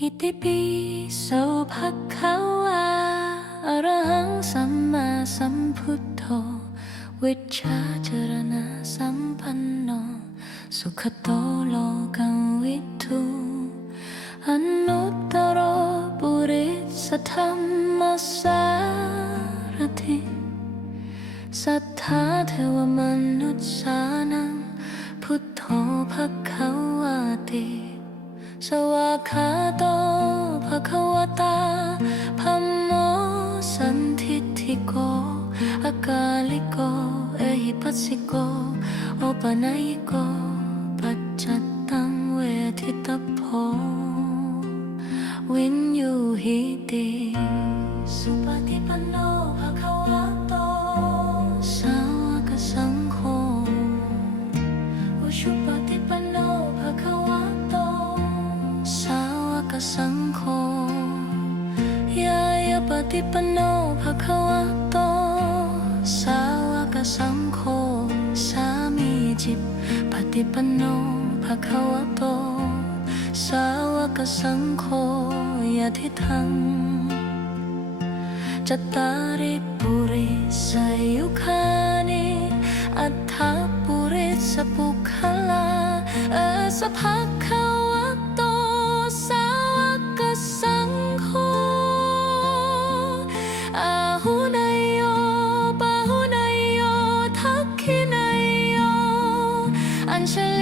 อิติปิโสภะคะวาอรหังสัมมาสัมพุทโธวิชชาจรณะสัมปันโน สุขโตโลกังวิทูอนุตตรปุริสธรรมสารถิสัทธาเทวมนุษย์สานัง พุทโธภะคะวาติ สวากขาโตภะคะวตาธัมโมสันทิฏฐิโกอากาลิโก เอหิปัสสิโก โอปะนัยโก ปัจจัตตังเวทิตาโพวินยูหิติ สุปฏิปันโนาวกสังโฆยายาปฏิปันโนภะคะวะโต สาวกสังโฆสามีจิตปฏิปันโนภะคะวะโต สาวกสังโฆยะทิทังจตาริปุริสยุคานิอัฏฐปุริสปุคลาเอสภะ